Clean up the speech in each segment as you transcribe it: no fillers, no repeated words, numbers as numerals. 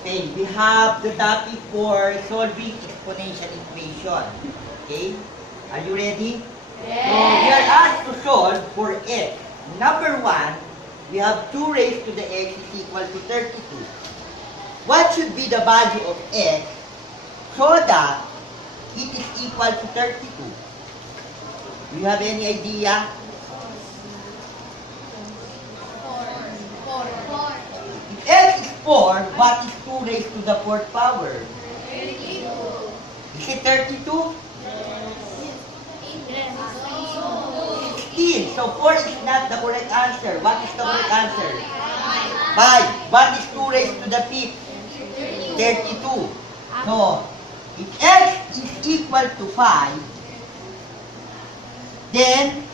Okay, we have the topic for solving exponential equation. Okay, are you ready? Yes. So we are asked to solve for x. Number 1, we have 2 raised to the x is equal to 32. What should be the value of x so that it is equal to 32? Do you have any idea? If x is 4, what is 2 raised to the 4th power? 32. Is it 32? 16. So 4 is not the correct answer. What is the correct answer? 5. What is 2 raised to the 5th? 32. So, if x is equal to 5, then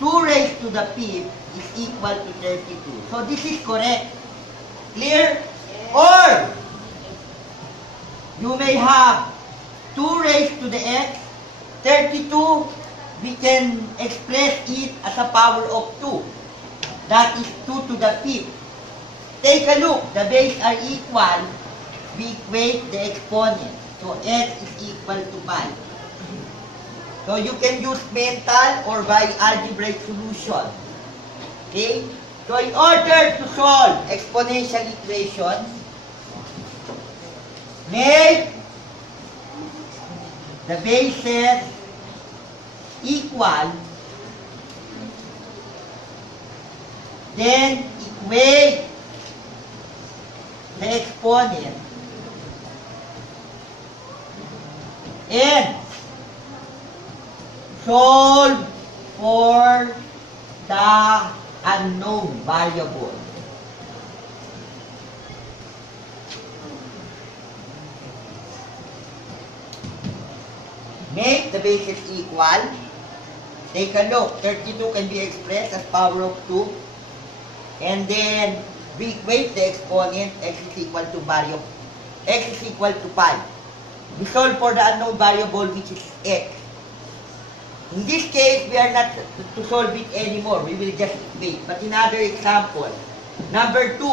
2 raised to the 5th is equal to 32. So, this is correct. Clear? Or, you may have 2 raised to the x, 32, we can express it as a power of 2. That is 2 to the 5th. Take a look. The base are equal. We equate the exponent. So, x is equal to 5. So, you can use mental or by algebraic solution. Okay? So, in order to solve exponential equations, make the bases equal, then equate the exponent, and solve for the unknown variable. Make the bases equal. Take a look. 32 can be expressed as power of 2. And then, we equate the exponent. X is equal to value of x is equal to 5. We solve for the unknown variable, which is x. In this case, we are not to solve it anymore. We will just equate. But in other example, number 2,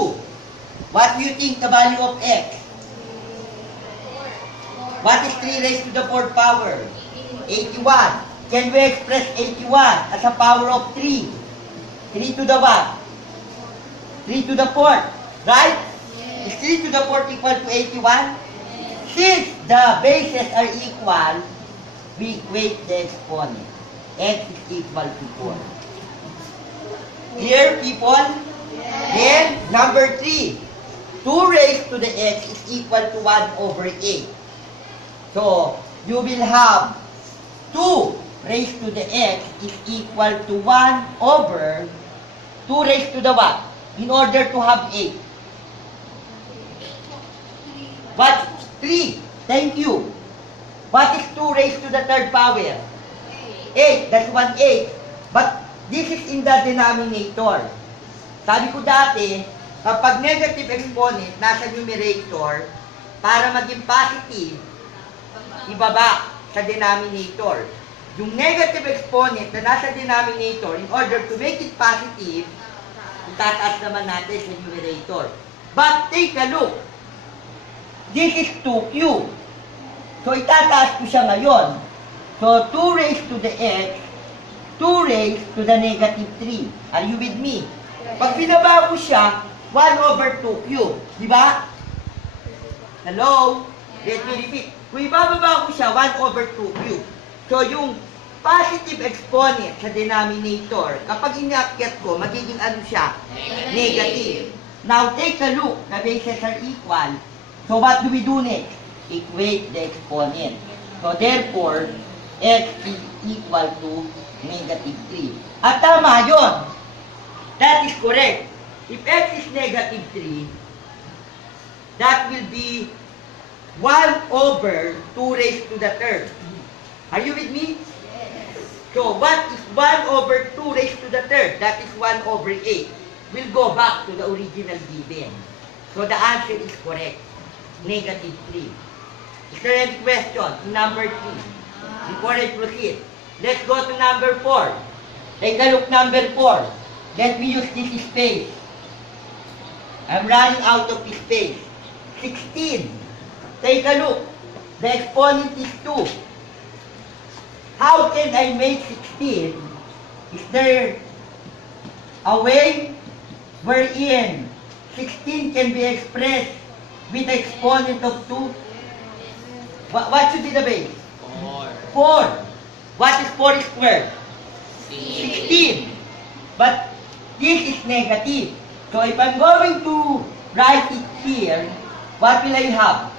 what do you think the value of x? What is 3 raised to the 4th power? 81. Can we express 81 as a power of 3? 3 to the what? 3 to the 4th. Right? Is 3 to the 4th equal to 81? Since the bases are equal, we equate the exponent. X is equal to 4. Clear, people? Then, number 3. 2 raised to the x is equal to 1 over 8. So, you will have 2 raised to the x is equal to 1 over 2 raised to the what? In order to have 8. What? 3. Thank you. What is 2 raised to the 3rd power? 8. That's 1/8. But this is in the denominator. Sabi ko dati, kapag negative exponent nasa numerator, para maging positive, ibaba sa denominator. Yung negative exponent na nasa denominator, in order to make it positive, itataas naman natin sa numerator. But take a look. This is 2q. So, itataas ko siya ngayon. So, 2 raised to the x, 2 raised to the negative 3. Are you with me? Pag binaba ko siya, 1 over 2q. Di ba? Hello? Let me repeat. Kung ibababa ko siya, 1 over 2q. So, yung positive exponent sa denominator, kapag inakyat ko, magiging ano siya? Negative. Now, take a look. The bases are equal. So, what do we do next? Equate the exponent. So, therefore, x is equal to negative 3. At tama yun. That is correct. If x is negative 3, that will be 1 over 2 raised to the 3rd. Are you with me? So, what is 1 over 2 raised to the 3rd? That is 1 over 8. We'll go back to the original given. So, the answer is correct. Negative 3. Is there any question? Number 3. Before I proceed, let's go to number 4. Take a look, number 4. Let me use this space. I'm running out of space. 16. Take a look. The exponent is 2. How can I make 16? Is there a way wherein 16 can be expressed with the exponent of 2? What should be the base? 4. What is 4 squared? 16. But this is negative. So if I'm going to write it here, what will I have?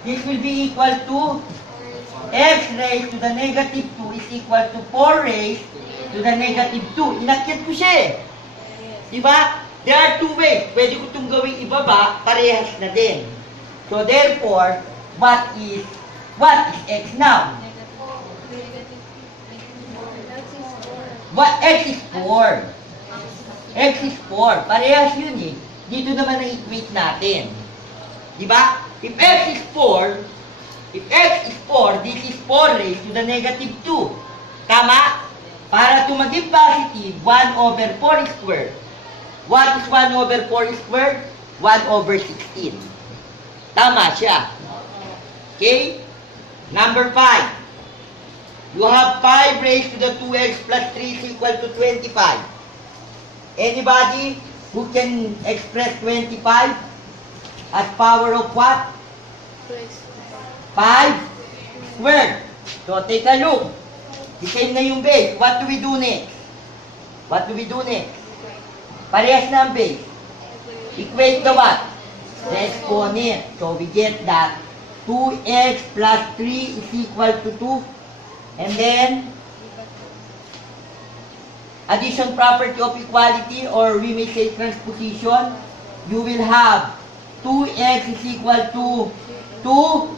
This will be equal to x raised to the negative 2 is equal to 4 raised to the negative 2. Inakyat ko siya eh. Diba? There are two ways. Pwede ko itong gawing ibaba, parehas na din. So therefore, what is x now? X is 4. X is 4. Parehas yun eh. Dito naman ang equate natin. Diba? If x is 4, this is 4 raised to the negative 2. Tama? Para to maging positive, 1 over 4 squared. What is 1 over 4 squared? 1 over 16. Tama siya. Okay? Number 5. You have 5 raised to the 2x plus 3 is equal to 25. Anybody who can express 25 as power of what? 5 squared. So take a look. The same na yung base. What do we do next? Parehas na ang base. Equate the what? The exponent. So we get that 2x plus 3 is equal to 2. And then, addition property of equality, or we may say transposition, you will have 2x is equal to 2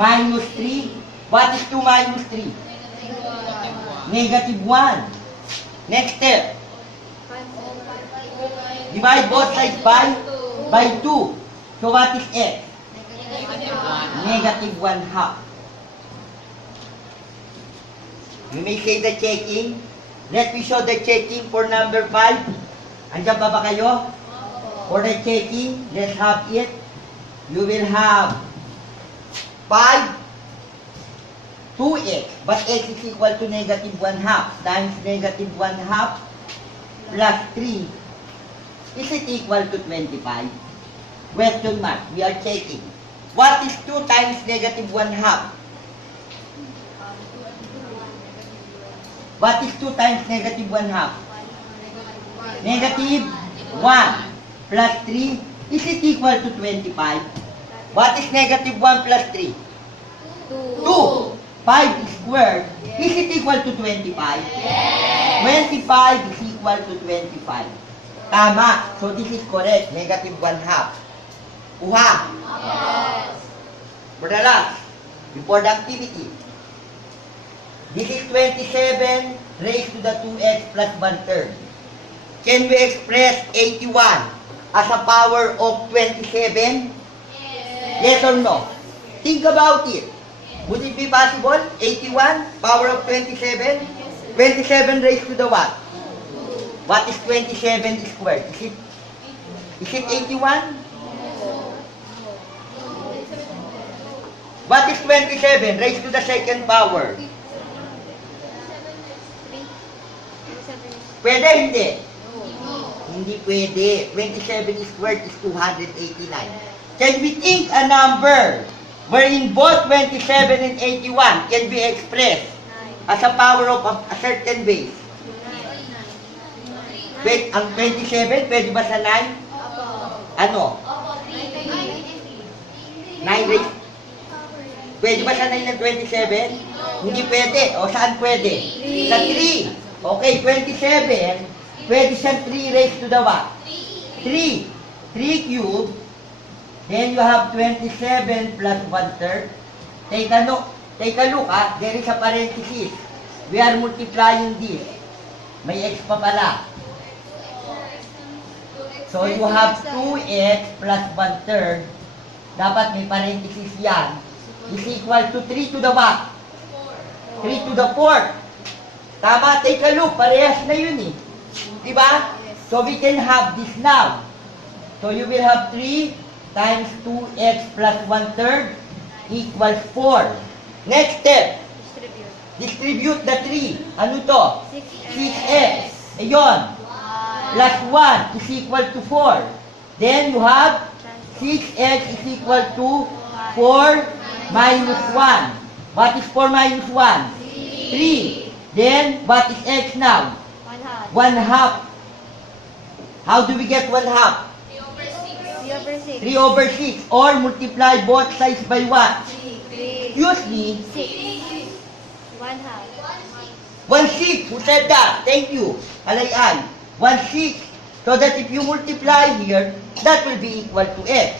minus 3. What is 2 minus 3? Negative 1. Next step. Divide both sides by 2. So what is x? Negative 1 half. You may say the checking. Let me show the checking for number 5. Andiyan pa ba kayo? For the checking, let's have it. You will have 5, 2x. But x is equal to negative 1 half times negative 1 half plus 3. Is it equal to 25? Question mark. We are checking. What is 2 times negative 1 half? What is 2 times negative 1 half? Negative 1 plus 3. Is it equal to 25? What is negative 1 plus 3? 2. 5 squared. Is it equal to 25? 25 is equal to 25. Tama. So this is correct. Negative 1 half. Kuha. For the last, before the activity. This is 27 raised to the 2x plus 1/3. Can we express 81 as a power of 27? Yes or no? Think about it. Would it be possible? 81, power of 27? 27 raised to the what? What is 27 squared? Is it 81? What is 27 raised to the second power? Pwede, hindi? Hindi pwede. 27 squared is 289. Can we think a number wherein both 27 and 81 can be expressed as a power of a certain base? Wait, ang 27, pwede ba sa 9? Ano? 9 raised? Pwede ba sa 9 ng 27? Hindi pwede. O saan pwede? Sa 3. Okay, 27, pwede siyang 3 raised to the what? 3. 3 cubed. Then you have 27 plus 1/3. Take a look. There is a parenthesis. We are multiplying this. May x pa pala. So you have 2x plus 1/3. Dapat may parenthesis yan. Is equal to 3 to the what? 3 to the 4th. Tama, take a look. Parehas na yun eh. Diba? So we can have this now. So you will have 3 times 2x plus 1/3 equals 4. Next step, distribute the 3. Ano to? 6x. Ayun. Plus 1 is equal to 4. Then you have 6x is equal to 4 minus 1. What is 4 minus 1? 3. Then, what is x now? 1/2. How do we get 1/2? 3 over 6. Or multiply both sides by what? Excuse me. 1/6. Who said that? Thank you. Alay-ay. 1/6. So that if you multiply here, that will be equal to x.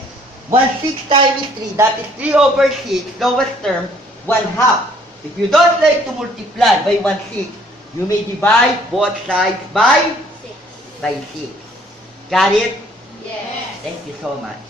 1/6 times 3, that is 3 over 6, lowest term, 1/2. If you don't like to multiply by 1/6, you may divide both sides by 6. Got it? Yes. Thank you so much.